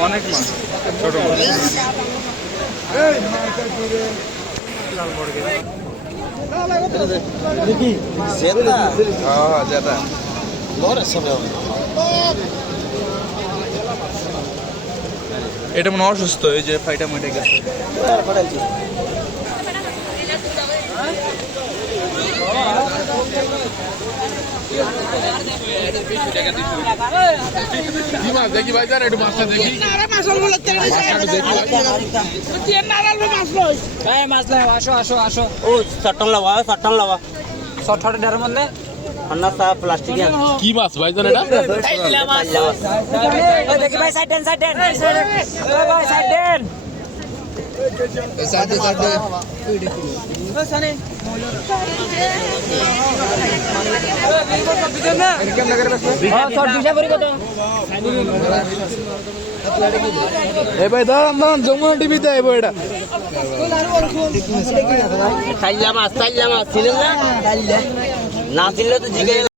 অনেক মাছ ছোট মাছ এটা মনে অসুস্থ এই যে ফাইটা মেটে গেছে দেখি ভাই একটু মাছটা দেখি আসো আসো আসো ও চট্টন লাওয়া ছটার মধ্যে ঠান্ডা চা প্লাস্টিক কি মাছ ভাইজান এটা দেখি ভাই সাইড দেন ভাই সাইড দেন ভাই দাঁড়ান যমুনা টিভিতে আইব এটা চাইলা মাছ ছিলেন না ছিল তো জিগে